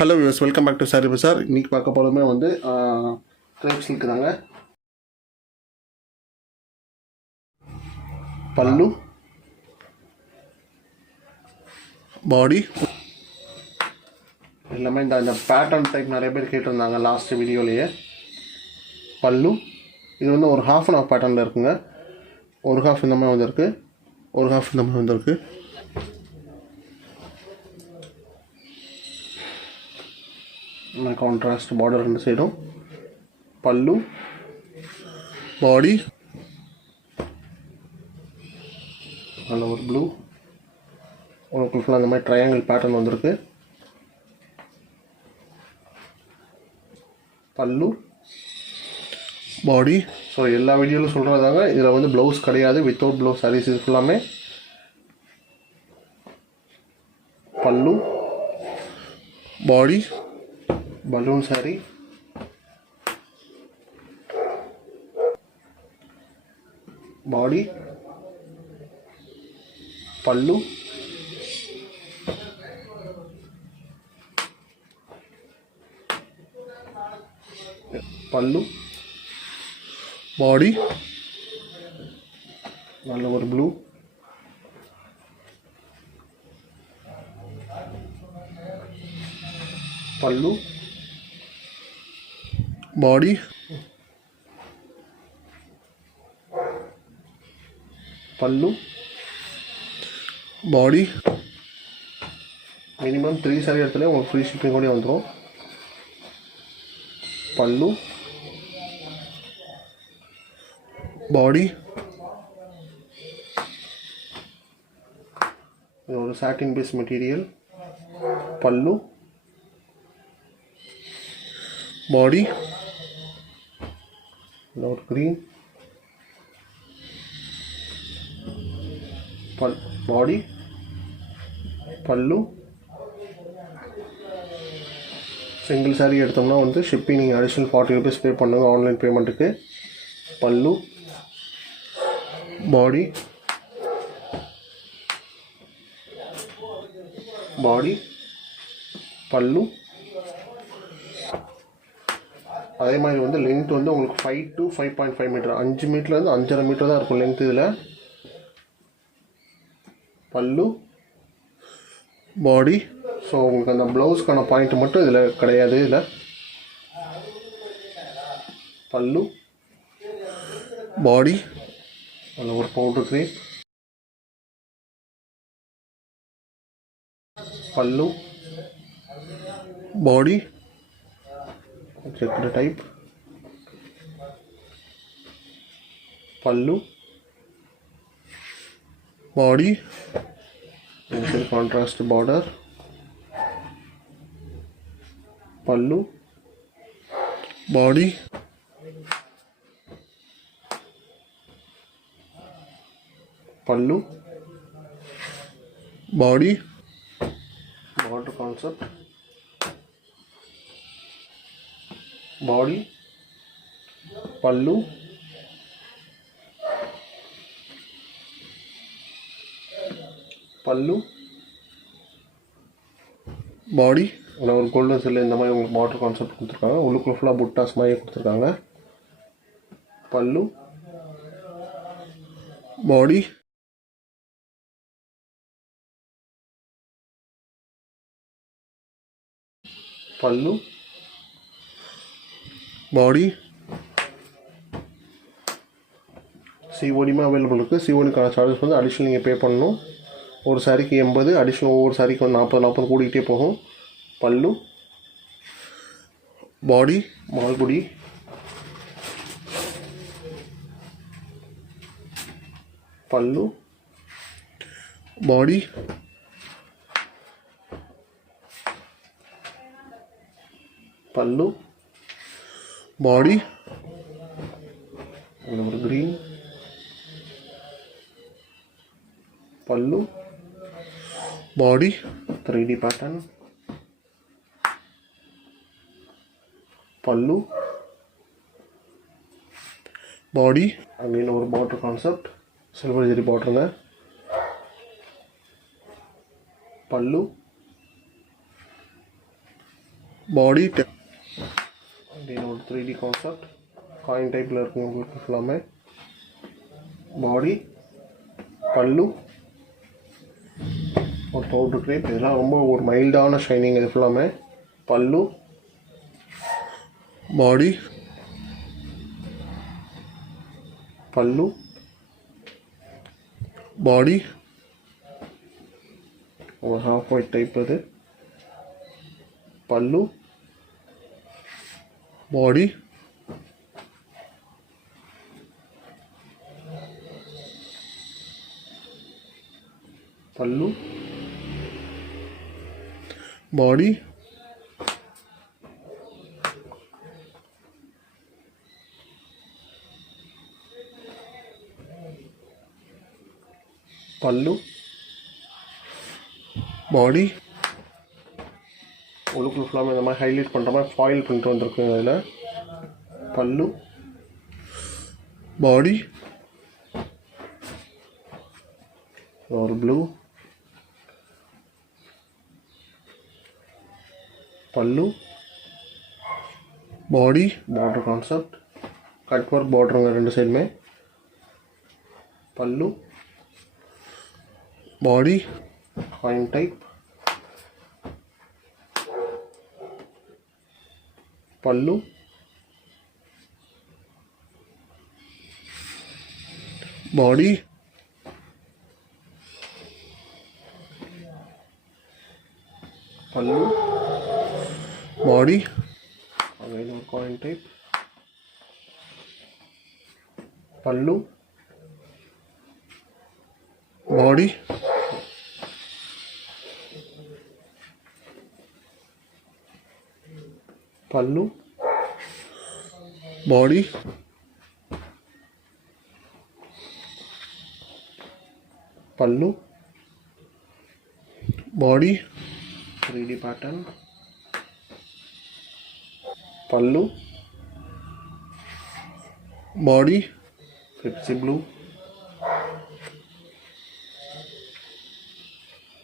Hello viewers, welcome back to Saree Bazaar. இன்னைக்கு பார்க்க போறோமே வந்து Crape Silk தாங்க. பல்லு, பாடி எல்லாமே இந்த பேட்டர்ன் டைப் நிறைய பேர் கேட்டிருந்தாங்க லாஸ்ட் வீடியோலயே. பல்லு இது வந்து ஒரு half and half பேட்டர்ன்ல இருக்குங்க. ஒரு half இந்த மாதிரி வந்திருக்கு, ஒரு half இந்த மாதிரி வந்திருக்கு. கான்ட்ராஸ்ட் பார்டர் ரெண்டு சைடும். பல்லு, பாடி நல்ல ஒரு ப்ளூ, உங்களுக்கு ஃபுல்லாக அந்த மாதிரி ட்ரையாங்கிள் பேட்டர்ன் வந்திருக்கு. பல்லு, பாடி. ஸோ எல்லா வீடியோவிலும் சொல்கிறதாங்க, இதில் வந்து ப்ளவுஸ் கிடையாது, வித்தவுட் ப்ளவுஸ் சாரீஸ் இது ஃபுல்லாமே. பல்லு, பாடி, balloon saree, body, pallu, pallu, body, all over blue, pallu, body, pallu, body. Minimum 3 saree எடுத்தாலே உங்களுக்கு ஃப்ரீ ஷிப்பிங் கூட வந்துடும். பல்லு, பாடி, இது ஒரு சாட்டின் பேஸ் மெட்டீரியல். பல்லு, body, note green, body, pallu. Single sari எடுத்தோம்னா வந்து ஷிப்பிங் நீங்கள் அடிஷ்னல் 40 rupees பே பண்ணுங்க ஆன்லைன் பேமெண்ட்டுக்கு. பல்லு, பாடி, பாடி, பல்லு. அதே மாதிரி வந்து லென்த் வந்து உங்களுக்கு 5 to 5.5 மீட்டர், 5 மீட்டர்லேருந்து 5.5 மீட்டர் தான் இருக்கும் லென்த் இதில். பல்லு, பாடி. ஸோ உங்களுக்கு அந்த ப்ளவுஸ்க்கான பாயிண்ட் மட்டும் இதில் கிடையாது. இதில் பல்லு, பாடி, அதில் ஒரு பவுடர் க்ரீம். பல்லு, பாடி, checked type. Pallu, body, contrast border. Pallu, body, pallu, body, border concept. Body, pallu, pallu, body. ஒரு கோல்டன் சில்ல இந்த மாதிரி உங்களுக்கு பார்டர் கான்செப்ட் கொடுத்துருக்காங்க. உள்ளுக்குள்ள ஃபுல்லாக புட்டாஸ் மாதிரி கொடுத்துருக்காங்க. பல்லு, பாடி, பல்லு, பாடி. சிஓடியுமே அவைலபிள் இருக்குது. சிஓடிக்கான சார்ஜஸ் வந்து அடிஷ்னல் நீங்கள் பே பண்ணணும். ஒரு சாரிக்கு 80, அடிஷ்னல் ஒவ்வொரு சாரிக்கு வந்து 40 கூடிக்கிட்டே போகும். பல்லு, பாடி, மால்குடி, பல்லு, பாடி, பல்லு, பாடி, ஒரு கிரீன், பல்லு, பாடி, 3D pattern, pallu, body. Again our border concept, silver zari border, pallu, பாடி அப்படின்னு ஒரு 3D கான்செப்ட் காயின் டைப்பில் இருக்கும் உங்களுக்கு ஃபுல்லாமே. பாடி, பல்லு, ஒரு பவுடர் கிரேப், இதெல்லாம் ரொம்ப ஒரு மைல்டான ஷைனிங் இது ஃபுல்லாமே. பல்லு, பாடி, பல்லு, பாடி, ஒரு ஹாஃப் ஒயிட் டைப் இது. பல்லு, பாடி, பல்லு, பாடி, பல்லு, பாடி. உள்ளுக்குள்ள ஃபுல்லாமே இந்த மாதிரி ஹைலைட் பண்ணுற மாதிரி ஃபாயில் பண்ணிட்டு வந்திருக்குங்க அதில். பல்லு, பாடி, ஒரு ப்ளூ, பல்லு, பாடி, பார்டர் கான்செப்ட், கட் ஒர்க் பார்டருங்க ரெண்டு சைடுமே. பல்லு, பாடி, காயின் டைப், பல்லு, பாடி, பல்லு, பாடி, again ஒரு coin type, பல்லு, பாடி, பல்லு, பாடி, పళ్ళు బాడీ 3D ప్యాటర్న్ పళ్ళు బాడీ పెప్సీ బ్లూ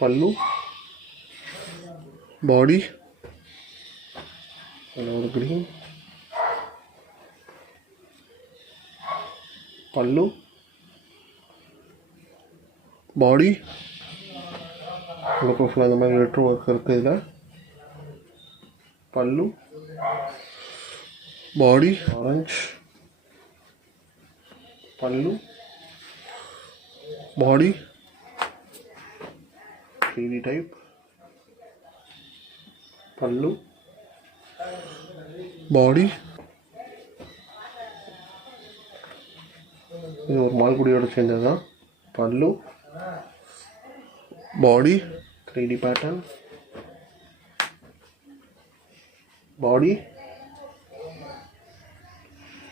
పళ్ళు బాడీ గ్రీన్ పళ్ళు பாடி உங்களுக்கு ஃபுல்லாக இந்த மாதிரி லெட்டர் ஒர்க் இருக்குது இதில் பல்லு பாடி ஆரஞ்ச் பல்லு பாடி 3D டைப் பல்லு பாடி இது ஒரு மால்குடியோட சேர்ந்தது தான் பல்லு body 3D pattern body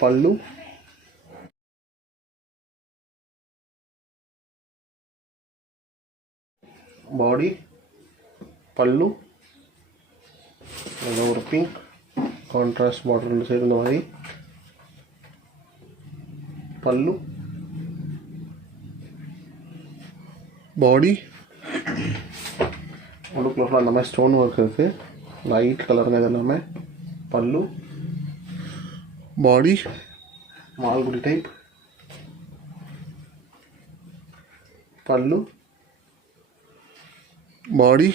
pallu body pallu and over pink contrast border சேர்ந்த மாதிரி pallu body உள்ளுக்குள்ள ஃபுல்லாக அந்த மாதிரி ஸ்டோன் ஒர்க் இருக்குது லைட் கலருங்க இது எல்லாமே பல்லு பாடி மால்குடி டைப் பல்லு பாடி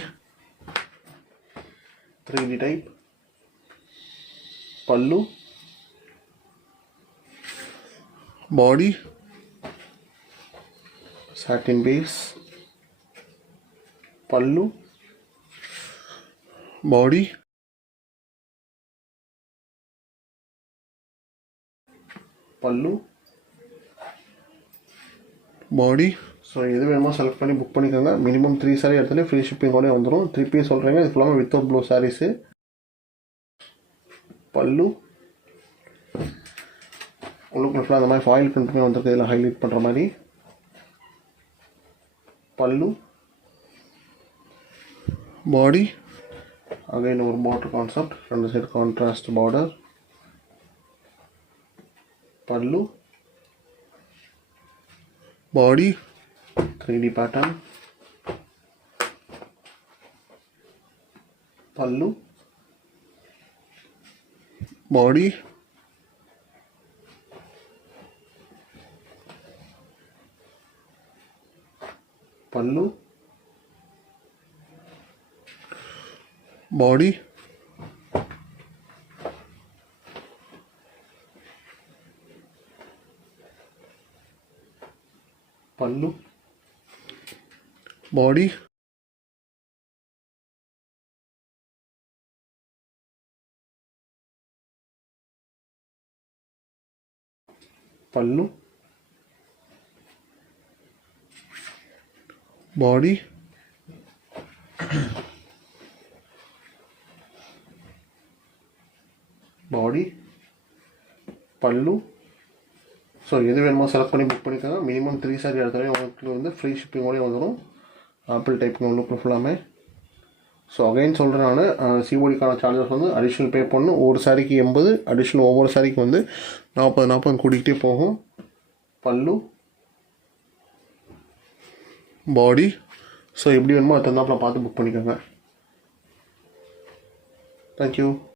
3D டைப் பல்லு பாடி satin base పళ్ళు బాడీ పళ్ళు பாடி ஸோ எது வேணுமோ செலக்ட் பண்ணி புக் பண்ணிக்கோங்க மினிமம் 3 சாரீ எடுத்தாலே ஃப்ரீ ஷிப்பிங்கோடய வந்துடும் திருப்பி சொல்கிறேங்க இது ஃபுல்லாக வித்தவுட் ப்ளூ சாரீஸு பல்லு உள்ளுக்குள்ள ஃபுல்லாக அந்த மாதிரி ஃபாயில் பிரிண்ட்டுமே வந்துருக்கு இதில் ஹைலைட் பண்ணுற மாதிரி பல்லு body again over border concept front side contrast border pallu body 3D pattern pallu பாடி, பல்லு, பாடி, పళ్ళు, బాడీ, పళ్ళు, బాడీ, பாடி, பல்லு. ஸோ எது வேணுமோ செலக்ட் பண்ணி புக் பண்ணிக்கோங்க. மினிமம் 3 சாரி எடுத்தாலே உங்களுக்கு வந்து ஃப்ரீ ஷிப்பிங்கோடய வந்துடும். ஆப்பிள் டைப்புங்க உள்ளுக்கு ஃபுல்லாமே. ஸோ அகைன் சொல்கிறேன், நான் சிஓடிக்கான சார்ஜஸ் வந்து அடிஷ்னல் பே பண்ணணும். ஒரு சாரிக்கு 80, அடிஷ்னல் ஒவ்வொரு சாரிக்கு வந்து 40 கூட்டிகிட்டே போகும். பல்லு, பாடி. ஸோ எப்படி வேணுமோ அது தந்தாப்பில் பார்த்து புக் பண்ணிக்கோங்க. தேங்க்யூ.